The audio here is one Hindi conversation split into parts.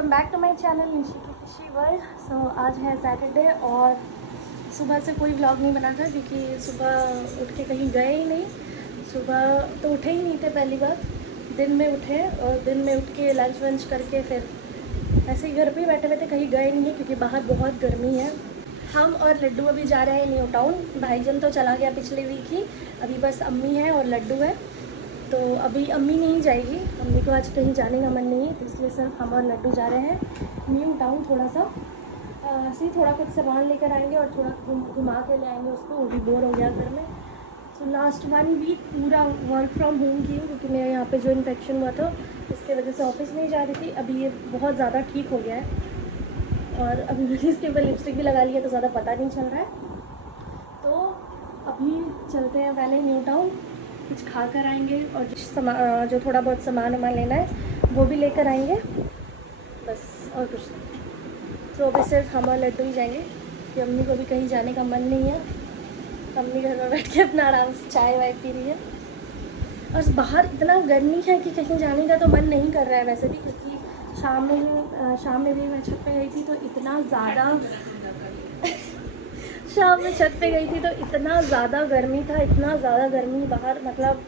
Welcome back to my channel Nishi की फिशी वर्ल्ड। सो आज है सैटरडे और सुबह से कोई व्लॉग नहीं बना था क्योंकि सुबह उठ के कहीं गए ही नहीं। सुबह तो उठे ही नहीं थे, पहली बात दिन में उठे और दिन में उठ के लंच वंच करके फिर ऐसे ही घर पे ही बैठे हुए थे, कहीं गए नहीं है क्योंकि बाहर बहुत गर्मी है। हम और लड्डू अभी जा रहे हैं न्यू टाउन। भाईजान तो चला गया पिछले वीक ही, अभी बस अम्मी है और लड्डू है। तो अभी अम्मी नहीं जाएगी, अम्मी को आज कहीं जाने का मन नहीं है, तो इसलिए सिर्फ हम और लड्डू जा रहे हैं न्यू टाउन। थोड़ा सा ऐसे ही थोड़ा कुछ सामान लेकर आएंगे और थोड़ा घुमा के ले आएंगे उसको, वो भी बोर हो गया घर में। सो लास्ट 1 वीक पूरा वर्क फ्रॉम होम की हूँ क्योंकि मेरे यहाँ पे जो इन्फेक्शन हुआ था उसके वजह से ऑफिस नहीं जा रही थी। अभी ये बहुत ज़्यादा ठीक हो गया है और अभी मैंने इसके ऊपर लिपस्टिक भी लगा लिया तो ज़्यादा पता नहीं चल रहा है। तो अभी चलते हैं पहले न्यू टाउन, कुछ खा कर आएंगे और जो थोड़ा बहुत सामान वामान लेना है वो भी लेकर आएंगे, बस और कुछ नहीं। तो अभी सिर्फ हम और लड्डू ही जाएंगे कि अम्मी को भी कहीं जाने का मन नहीं है। अम्मी घर में बैठ के अपना आराम से चाय वाय पी रही है और बाहर इतना गर्मी है कि कहीं जाने का तो मन नहीं कर रहा है वैसे भी, क्योंकि शाम में भी मैं छत पे गई थी तो इतना ज़्यादा शाम में छत पे गई थी तो इतना ज़्यादा गर्मी था, इतना ज़्यादा गर्मी बाहर, मतलब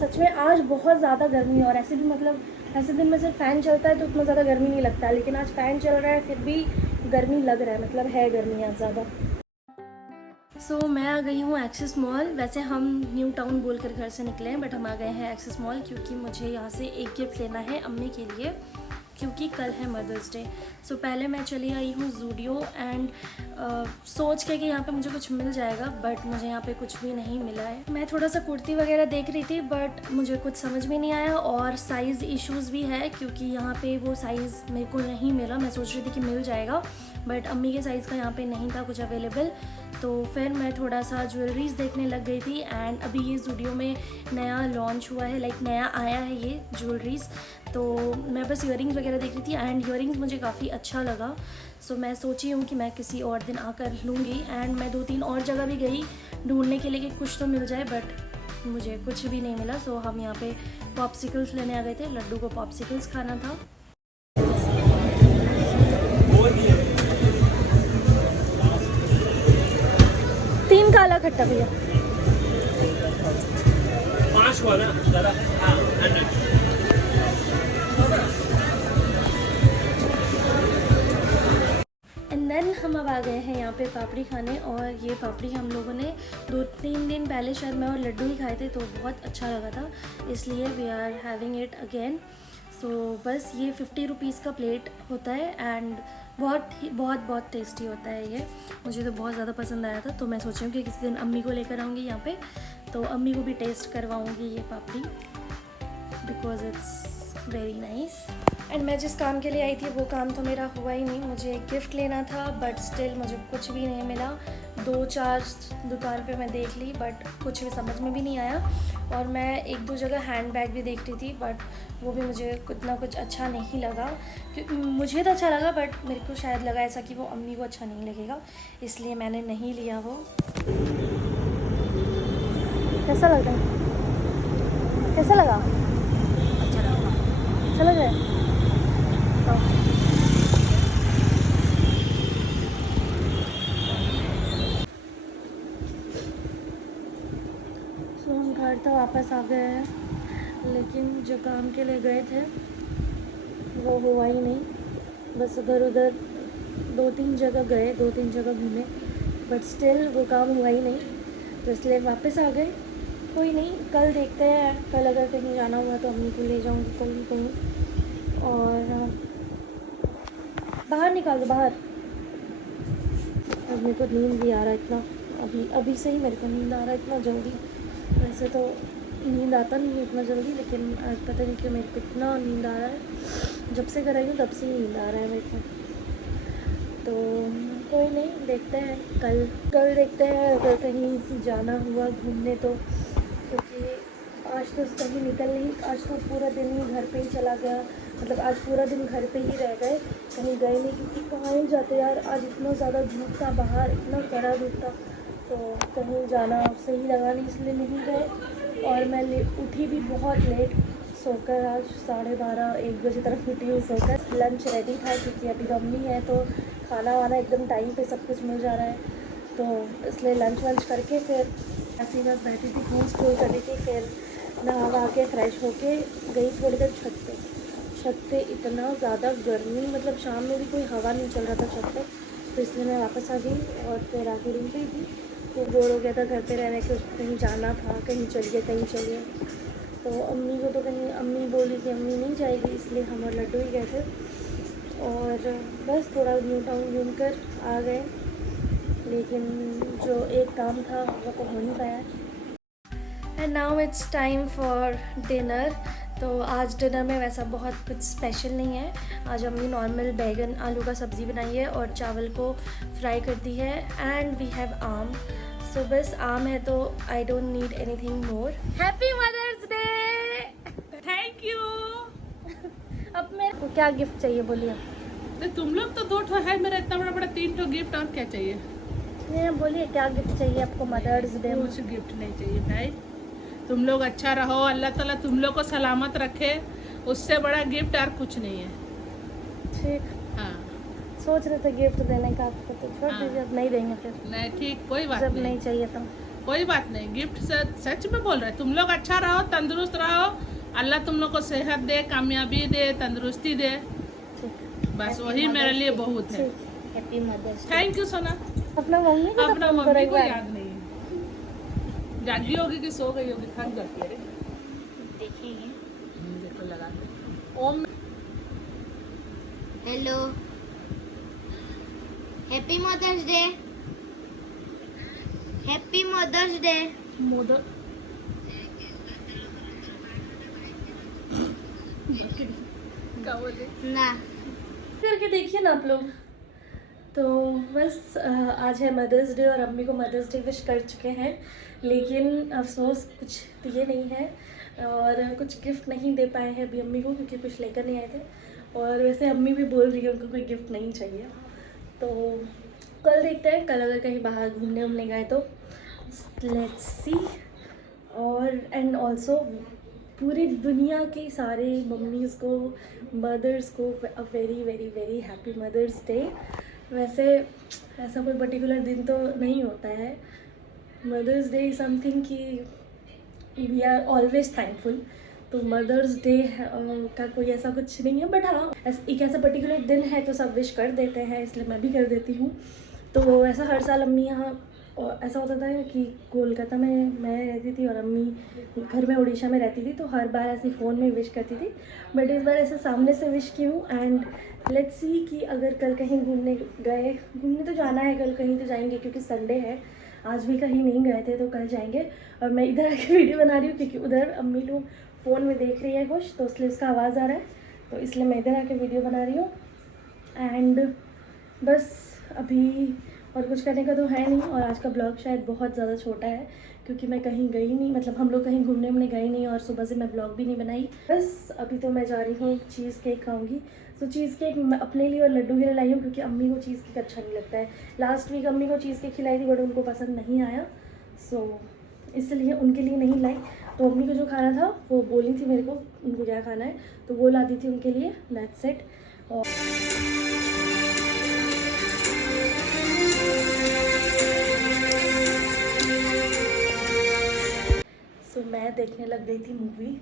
सच में आज बहुत ज़्यादा गर्मी है। और ऐसे भी मतलब ऐसे दिन में सिर्फ फ़ैन चलता है तो उतना ज़्यादा गर्मी नहीं लगता है, लेकिन आज फ़ैन चल रहा है फिर भी गर्मी लग रहा है, मतलब है गर्मी आज ज़्यादा। सो मैं आ गई हूँ एक्सिस मॉल। वैसे हम न्यू टाउन बोल कर घर से निकले हैं बट हम आ गए हैं एक्सिस मॉल क्योंकि मुझे यहाँ से एक गिफ्ट लेना है अम्मी के लिए, क्योंकि कल है मदर्स डे। सो पहले मैं चली आई हूँ ज़ूडियो एंड सोच के कि यहाँ पे मुझे कुछ मिल जाएगा, बट मुझे यहाँ पे कुछ भी नहीं मिला है। मैं थोड़ा सा कुर्ती वगैरह देख रही थी बट मुझे कुछ समझ में नहीं आया और साइज़ इश्यूज़ भी है क्योंकि यहाँ पे वो साइज़ मेरे को नहीं मिला। मैं सोच रही थी कि मिल जाएगा बट अम्मी के साइज़ का यहाँ पे नहीं था कुछ अवेलेबल। तो फिर मैं थोड़ा सा ज्वेलरीज़ देखने लग गई थी एंड अभी ये ज़ूडियो में नया लॉन्च हुआ है, लाइक नया आया है ये ज्वेलरीज़। तो मैं बस ईयरिंग्स वगैरह देख रही थी एंड ईयरिंग्स मुझे काफ़ी अच्छा लगा। सो मैं सोची हूँ कि मैं किसी और दिन आकर लूँगी एंड मैं 2-3 और जगह भी गई ढूंढने के लिए कि कुछ तो मिल जाए बट मुझे कुछ भी नहीं मिला। सो हम यहाँ पे पॉप्सिकल्स लेने आ गए थे, लड्डू को पॉप्सिकल्स खाना था। तीन काला खट्टा भैया, 5 वाला ज़रा। हाँ 100। एंड देन हम अब आ गए हैं यहाँ पे पापड़ी खाने और ये पापड़ी हम लोगों ने 2-3 दिन पहले शायद मैं और लड्डू ही खाए थे तो बहुत अच्छा लगा था, इसलिए we are having it again. So बस ये 50 रुपीज़ का प्लेट होता है एंड बहुत टेस्टी होता है ये, मुझे तो बहुत ज़्यादा पसंद आया था। तो मैं सोच रही हूँ कि किसी दिन अम्मी को लेकर आऊँगी यहाँ पे तो अम्मी को भी टेस्ट करवाऊँगी ये papdi because it's very nice. And मैं जिस काम के लिए आई थी वो काम तो मेरा हुआ ही नहीं, मुझे एक गिफ्ट लेना था बट स्टिल मुझे कुछ भी नहीं मिला। 2-4 दुकान पे मैं देख ली बट कुछ भी समझ में भी नहीं आया और मैं 1-2 जगह हैंड बैग भी देख रही थी बट वो भी मुझे इतना कुछ अच्छा नहीं लगा। मुझे तो अच्छा लगा बट मेरे को शायद लगा ऐसा कि वो अम्मी को अच्छा नहीं लगेगा, इसलिए मैंने नहीं लिया वो। कैसा लग रहा है? कैसा लगा? अच्छा लग रहा है? सो हम घर तो वापस आ गए हैं लेकिन जो काम के लिए गए थे वो हुआ ही नहीं, बस उधर 2-3 जगह गए, 2-3 जगह घूमे बट स्टिल वो काम हुआ ही नहीं, तो इसलिए वापस आ गए। कोई नहीं, कल देखते हैं, कल अगर कहीं जाना हुआ तो अम्मी को ले जाऊँगी कल ही कहीं। और बाहर निकाल दो बाहर, अब मेरे को नींद भी आ रहा है इतना, अभी से ही मेरे को नींद आ रहा है इतना जल्दी। वैसे तो नींद आता नहीं है इतना जल्दी लेकिन आज पता नहीं क्यों मेरे को इतना नींद आ रहा है, जब से घर आई हूँ तब से ही नींद आ रहा है मेरे को। तो कोई नहीं, देखते हैं कल देखते हैं अगर कहीं जाना हुआ घूमने तो, क्योंकि आज तो कहीं निकल नहीं, आज तो पूरा दिन ही घर पे ही चला गया, मतलब आज पूरा दिन घर पे ही रह गए, कहीं गए नहीं क्योंकि कहाँ ही जाते यार, आज इतना ज़्यादा धूप था बाहर, इतना कड़ा धूप था तो कहीं जाना सही लगा नहीं, इसलिए नहीं गए। और मैं उठी भी बहुत लेट, सोकर आज 12:30-1 बजे तरफ उठी हूँ सोकर। लंच रेडी था क्योंकि अभी मम्मी है तो खाना वाना एकदम टाइम पे सब कुछ मिल जा रहा है, तो इसलिए लंच वंच करके फिर ऐसी बस बैठी थी, फोन स्क्रॉल कर रही थी। फिर नहा के फ्रेश होके गई थोड़ी देर छत पे इतना ज़्यादा गर्मी, मतलब शाम में भी कोई हवा नहीं चल रहा था छत पे, तो इसलिए मैं वापस आ गई और फिर आके रुक गई थी। तो बोर हो गया था घर पे रहने के, कहीं जाना था, कहीं चलिए। तो अम्मी को तो कहीं, अम्मी बोली कि अम्मी नहीं जाएगी, इसलिए हम और लड्डू ही गए थे और बस थोड़ा न्यू टाउन घूम कर आ गए, लेकिन जो एक काम था वो तो हो नहीं पाया। And now it's time for dinner. तो आज डिनर में वैसा बहुत कुछ स्पेशल नहीं है। आज अम्मी नॉर्मल बैगन आलू का सब्ज़ी बनाई है और चावल को फ्राई कर दी है। एंड वी हैव आम, सो बस आम है तो I don't need anything more. Happy mother's day. Thank you. अब मेरे को क्या गिफ्ट चाहिए बोलिए? तो तुम लोग तो 2 ठो है, मेरा इतना बड़ा बड़ा 3 ठो गिफ्ट, और क्या चाहिए? बोलिए क्या गिफ्ट चाहिए आपको मदर्स डे? कुछ गिफ्ट नहीं चाहिए भाई, तुम लोग अच्छा रहो, अल्लाह ताला तुम लोग को सलामत रखे, उससे बड़ा गिफ्ट और कुछ नहीं है। ठीक, हाँ सोच रहे थे गिफ्ट देने का आपको, तो छोड़ हाँ। दीजिए, अब नहीं देंगे फिर, नहीं ठीक, कोई बात जब नहीं, नहीं चाहिए तो। कोई बात नहीं। गिफ्ट से सच में बोल रहे, तुम लोग अच्छा रहो, तंदुरुस्त रहो, अल्लाह तुम लोग को सेहत दे, कामयाबी दे, तंदुरुस्ती दे, ठीक, बस वही मेरे लिए बहुत है। Happy mother's. थैंक यू सोना। अपना मम्मी को तो अपना फोन करो मम्मी एक को बार। याद नहीं है, जागी होगी कि सो गई होगी, थक जाती है रे। देखिए देखो लगा के। Om hello, happy mother's day. Happy mother's day. Modak क्या बोले? ना करके देखिए ना आप लोग। तो बस आज है मदर्स डे और अम्मी को मदर्स डे विश कर चुके हैं, लेकिन अफसोस कुछ दिए नहीं है और कुछ गिफ्ट नहीं दे पाए हैं अभी अम्मी को, क्योंकि कुछ लेकर नहीं आए थे। और वैसे अम्मी भी बोल रही है उनको कोई गिफ्ट नहीं चाहिए। तो कल देखते हैं, कल अगर कहीं बाहर घूमने उमने गए तो लेट्स सी। और एंड ऑल्सो पूरी दुनिया के सारे मम्मीज़ को, मदर्स को a very very very happy mother's day. वैसे ऐसा कोई पर्टिकुलर दिन तो नहीं होता है, मदर्स डे समथिंग कि वी आर ऑलवेज थैंकफुल। तो मदर्स डे का कोई ऐसा कुछ नहीं है, बट हाँ एक ऐसा पर्टिकुलर दिन है तो सब विश कर देते हैं, इसलिए मैं भी कर देती हूँ। तो ऐसा हर साल अम्मी यहाँ, और ऐसा होता था कि कोलकाता में मैं रहती थी और अम्मी घर में उड़ीसा में रहती थी, तो हर बार ऐसे फ़ोन में विश करती थी, बट इस बार ऐसे सामने से विश की हूँ। एंड लेट्स सी कि अगर कल कहीं घूमने तो जाना है, कल कहीं तो जाएंगे क्योंकि संडे है। आज भी कहीं नहीं गए थे तो कल जाएंगे। और मैं इधर आके वीडियो बना रही हूँ क्योंकि उधर अम्मी लोग फ़ोन में देख रही है कुछ, तो इसलिए उसका आवाज़ आ रहा है, तो इसलिए मैं इधर आके वीडियो बना रही हूँ। एंड बस अभी और कुछ करने का तो है नहीं, और आज का ब्लॉग शायद बहुत ज़्यादा छोटा है क्योंकि मैं कहीं गई नहीं, मतलब हम लोग कहीं घूमने हमने गए नहीं और सुबह से मैं ब्लॉग भी नहीं बनाई। बस अभी तो मैं जा रही हूँ चीज़ केक खाऊंगी। तो चीज़ केक मैं अपने लिए और लड्डू के लिए लाई हूँ क्योंकि अम्मी को चीज़ केक अच्छा नहीं लगता है। लास्ट वीक अम्मी को चीज़ केक खिलाई थी बट उनको पसंद नहीं आया, सो इसलिए उनके लिए नहीं लाई। तो अम्मी को जो खाना था वो बोली थी मेरे को उनको क्या खाना है, तो वो ला दी थी उनके लिए, दैट्स इट। और सो मैं देखने लग गई थी मूवी,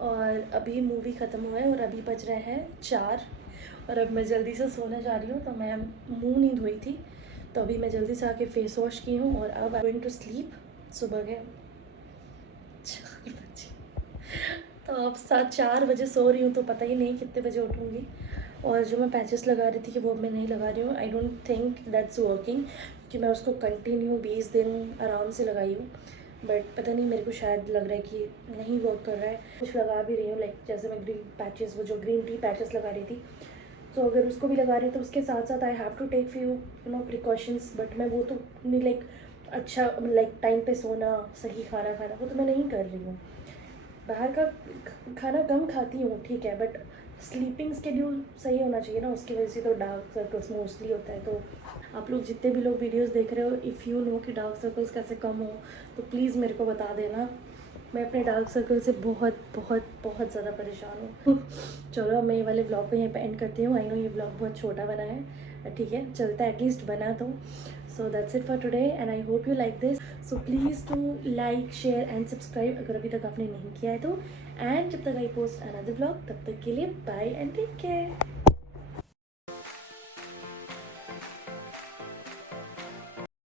और अभी मूवी ख़त्म हुआ है और अभी बज रहे हैं 4, और अब मैं जल्दी से सोने जा रही हूँ। तो मैं मुंह नहीं धोई थी, तो अभी मैं जल्दी से आके फेस वॉश की हूँ और अब आई गोइंग टू स्लीप। सुबह के 4 बजे, तो अब 4 बजे सो रही हूँ, तो पता ही नहीं कितने बजे उठूँगी। और जो मैं पैचेस लगा रही थी कि वो मैं नहीं लगा रही हूँ, I don't think that's working, क्योंकि मैं उसको कंटिन्यू 20 दिन आराम से लगाई हूँ, बट पता नहीं मेरे को शायद लग रहा है कि नहीं वर्क कर रहा है। कुछ लगा भी रही हूँ, लाइक जैसे मैं ग्रीन पैचेस, वो जो ग्रीन टी पैचेस लगा रही थी, तो अगर उसको भी लगा रही तो उसके साथ साथ I have to take few precautions, but मैं वो तो नहीं, लाइक अच्छा लाइक टाइम पे सोना, सही खाना खाना, वो तो मैं नहीं कर रही हूँ। बाहर का खाना कम खाती हूँ ठीक है, बट स्लीपिंग स्केड्यूल सही होना चाहिए ना, उसकी वजह से तो डार्क सर्कल्स मोस्टली होता है। तो आप लोग जितने भी लोग वीडियोस देख रहे हो, इफ़ यू नो कि डार्क सर्कल्स कैसे कम हो तो प्लीज़ मेरे को बता देना, मैं अपने डार्क सर्कल से बहुत बहुत बहुत ज़्यादा परेशान हूँ। चलो अब मैं ये वाले ब्लॉग को यहीं पे एंड करती हूँ। आई नो ये ब्लॉग बहुत छोटा बना है, ठीक है चलता है, एटलीस्ट बना तो। So that's it for today and I hope you like this. So please to like share and subscribe अगर अभी तक आपने नहीं किया है तो। एंड जब तक आई पोस्ट अनदर ब्लॉग, तब तक के लिए बाय एंड टेक केयर।